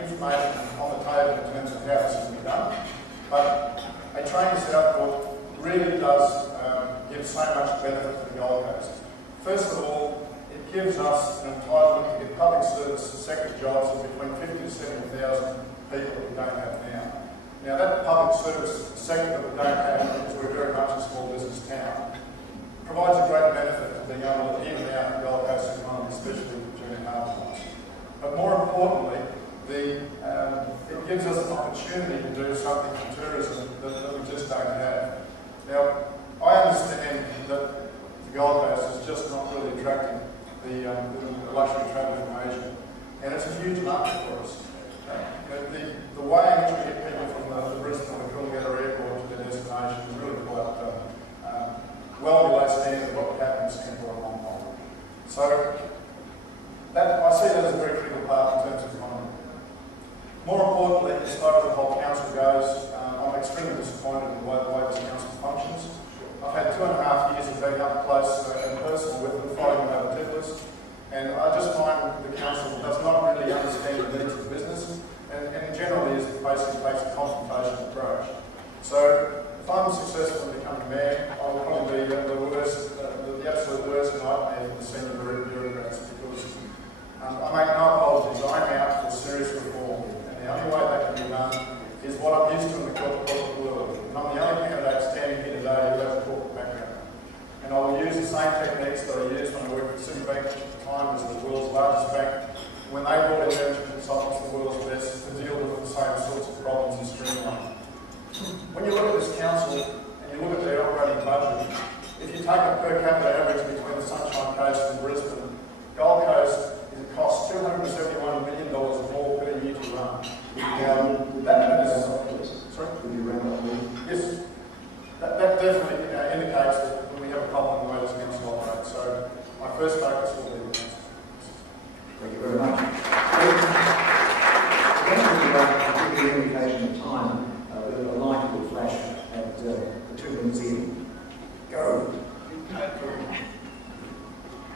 information on the table in terms of how this can be done. But a trainee Southport really does give so much benefit to the Gold Coast. First of all, it gives us an entitlement to get public service sector jobs of between 50,000 to 70,000 people that we don't have now. Now that public service sector that we don't have, because we're very much a small business town, provides a great benefit to being able to even out the Gold Coast economy, especially during hard times. But more importantly, it gives us an opportunity to do something for tourism that we just don't have. Now, I understand that the Gold Coast is just not really attracting the luxury traveller from Asia, and it's a huge market for us. The way in which we get people from the Brisbane or the Coolangatta airport to their destination is really quite well below standard what happens in Singapore and Hong Kong. So I see that as a very critical part in terms of economy. More importantly, as far as the whole council goes, I'm extremely disappointed in the way this council functions. I've had 2.5 years of being up close and personal with them, fighting them over tiddlers, and I just find the council does not really understand the needs of business, and generally basically takes a confrontation approach. So if I'm successful in becoming mayor, I will probably be the absolute worst nightmare for the senior bureaucrats, because I make no apologies, I'm out for serious reform. The only way that can be done is what I'm used to in the corporate world. And I'm the only candidate standing here today who has a corporate background. And I will use the same techniques that I used when I worked at Citibank, which at the time was the world's largest bank, when they brought in management consultants, the world's best, to deal with the same sorts of problems and streamline. When you look at this council and you look at their operating budget, if you take a per capita average between the Sunshine Coast and Brisbane, Gold Coast, it costs $271 million more per year to run. Yes, that definitely indicates that we have a problem in the way this council operates. So my first focus will be the council. Thank you very much. I'll give you an indication of time. A light will flash at the 2 minutes in. Go.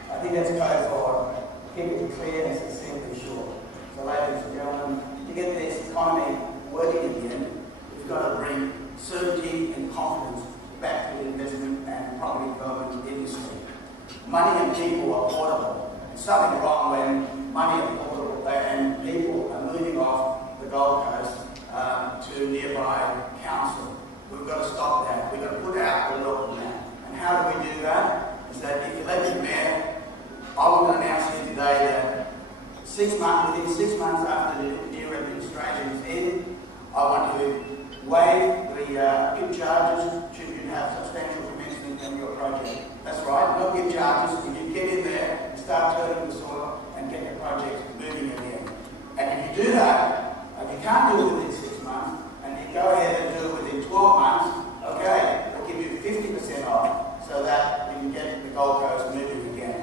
I think that's code for keep it clear and succinctly short. So ladies and gentlemen, to get this economy working again, we've got to bring certainty and confidence back to the investment and property development industry. Money and people are portable. There's something wrong when money is portable and people are moving off the Gold Coast to nearby council. We've got to stop that. We've got to put out the local plan. And how do we do that? Is that if you let the mayor, I want to announce here today that within 6 months after the new administration is in, I want to waive the PIP charges should you have substantial commencement on your project. That's right, no PIP charges. If you get in there and start turning the soil and get the project moving again. And if you do that, if you can't do it within 6 months, and you go ahead and do it within 12 months, okay, we'll give you 50% off so that we can get the Gold Coast moving again.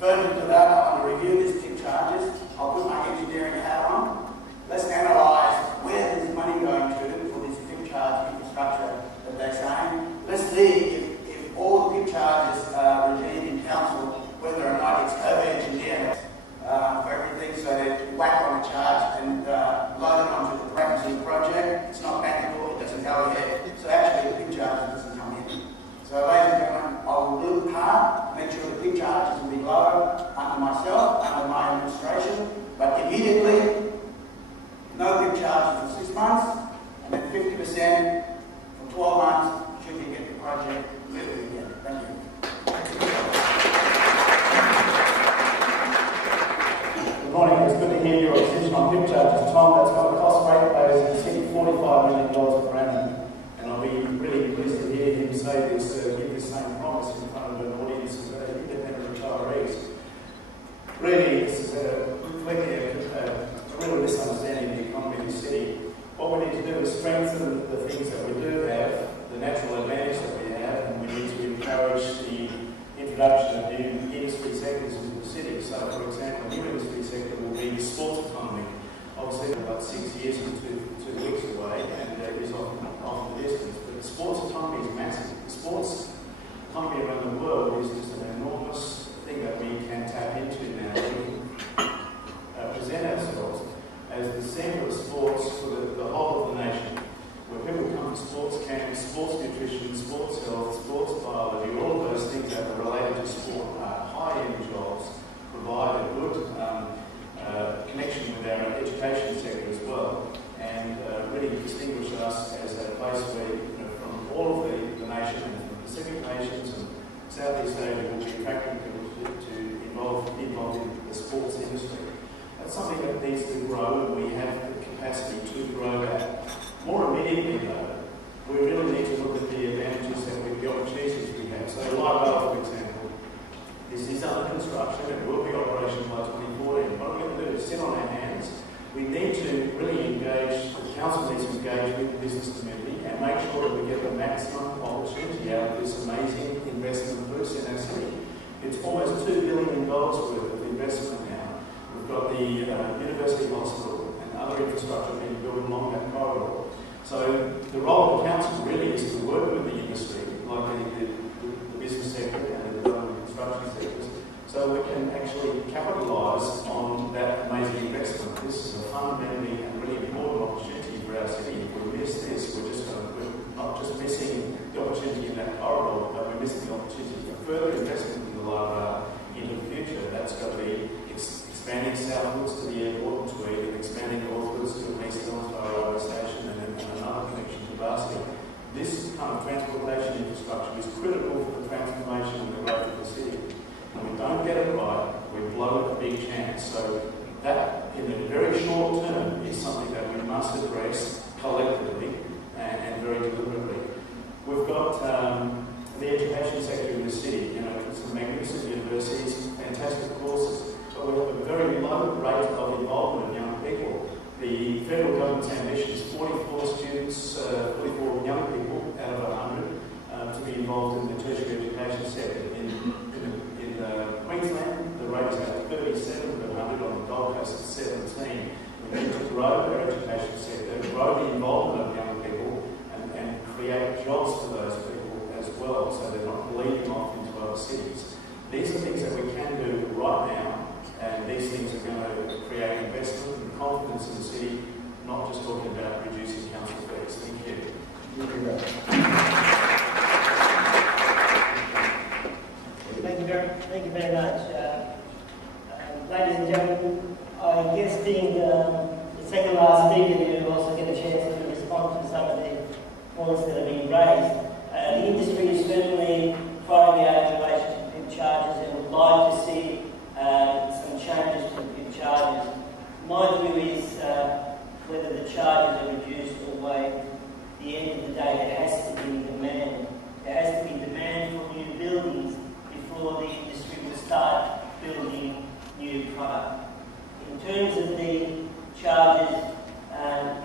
Further to that, I want to review these PIP charges. I'll put my engineering hat on. Let's analyse where is money going to for this PIP charge infrastructure that they're saying. Let's see if all the PIP charges reviewed in council, whether or not it's over-engineered for everything, so they whack on the charge and load it onto the practicing project. It's not bankable, it doesn't go ahead. So actually the PIP charge doesn't come in. So ladies and gentlemen, I will do hard, make sure the PIP charges will be low under myself, under my administration, but immediately, no PIP charges for 6 months, and then 50% for 12 months should you get the project moving again. Thank you. Good morning, it's good to hear your decision on PIP charges. Tom, that's going to cost ratepayers in the city $45 million per annum. And I'll be really pleased to hear him say this, give this same promise in front of an audience of independent retirees. Really, this is reflecting a real misunderstanding of the economy of the city. What we need to do is strengthen the things that we do have, the natural advantage that we have, and we need to encourage the introduction of new industry sectors into the city. So, for example, a new industry sector will be the sports economy. Obviously, about 6 years and 2 weeks away, and it is off the distance. But the sports economy is massive. The sports economy around the world is just an enormous thing that we can tap into now. We can present ourselves as the centre of sports for the whole of the nation, where people come to sports camps, sports nutrition, sports health, sports biology, all of those things that are related to sport are high-end jobs, provide a good connection with our education sector as well, and really distinguish us as a place where, from all of the nation, and from the Pacific nations and Southeast Asia, will be attracting people to involve in the sports industry. That's something that needs to grow, and we have the capacity to grow that. More immediately, though, we really need to look at the advantages and the opportunities we have. So, Live, for example, this is under construction. It will be operational by 2014. What we're going to do is sit on our hands. We need to really engage, the council needs to engage with the business community and make sure that we get the maximum opportunity out of this amazing investment boost in our city. It's almost $2 billion worth of investment now. We've got the University Hospital and other infrastructure being built along that corridor. So the role of the council really is to work with the industry, like the business sector and the development and construction sectors, so we can actually capitalise on that amazing investment. This is a fundamentally and really important opportunity for our city. If we miss this, we're not just missing the opportunity in that corridor, but we're missing the opportunity for further investment in the Live into the future. That's going to be expanding southwards to the airport in Tweed and expanding northwards to East Hillsborough railway station and another connection to Basket. This kind of transportation infrastructure is critical for the transformation and the growth of the city. And we don't get it right, we blow a big chance. So that, in the very short term, is something that we must address collectively and very deliberately. We've got the education sector in the city, some magnificent universities, fantastic courses, but we have a very low rate of involvement of young people. The federal government's ambition is 44 students, 44 young people out of 100 to be involved in the tertiary education sector. In Queensland, the rate is about 37 per 100, on the Gold Coast it's 17. We need to grow our education sector, grow the involvement of young people, and create jobs for those people as well, so they're not bleeding off into other cities. These are things that we can do right now, and these things are going to create investment and confidence in the city, not just talking about reducing council fees. Thank you. Thank you very much. Ladies and gentlemen, I guess being the second last speaker, you also get a chance to respond to some of the points that are being raised. The industry is certainly crying out in relation to PIP charges and would like to see some changes to PIP charges. My view is whether the charges are reduced or waived, at the end of the day there has to be demand. There has to be demand for new buildings before the industry will start building new product. In terms of the charges,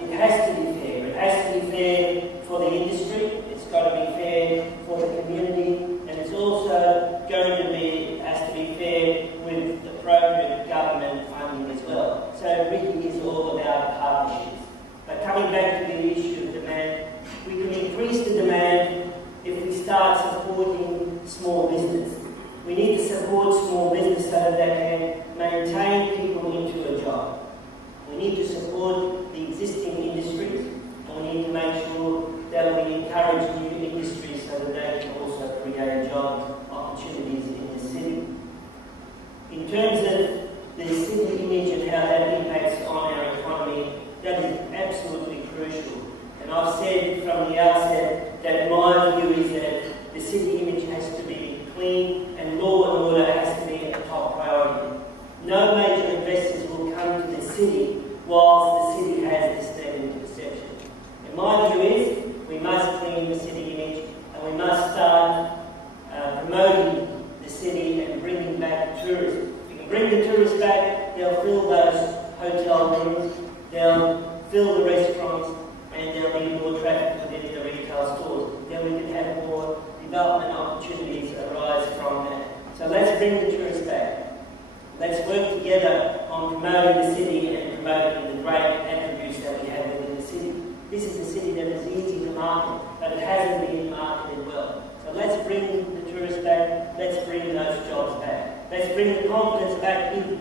it has to be fair. It has to be fair for the industry, it's got to be fair for the community, and it's also going to be, has to be fair with appropriate government funding as well. So it really is all about partnerships. But coming back to the issue of demand, we can increase the demand if we start supporting small business. We need to support small business so that they can maintain people into a job. We need to support the existing industries, and we need to make sure that we encourage new industries so that they can also create job opportunities in the city. In terms of the city image and how that impacts on our economy, that is absolutely crucial. And I've said from the outset that my view is that the city image has to be clean and law and order has to be a top priority. No major investors will come to the city whilst the city has this negative perception. And my view is we must clean the city image and we must start promoting the city and bringing back tourists. If we can bring the tourists back, they'll fill those hotel rooms, they'll fill the restaurants, and there'll be more traffic within the retail stores. Then we can have more development opportunities arise from that. So let's bring the tourists back. Let's work together on promoting the city and promoting the great attributes that we have within the city. This is a city that is easy to market, but it hasn't been marketed well. So let's bring the tourists back, let's bring those jobs back. Let's bring the confidence back in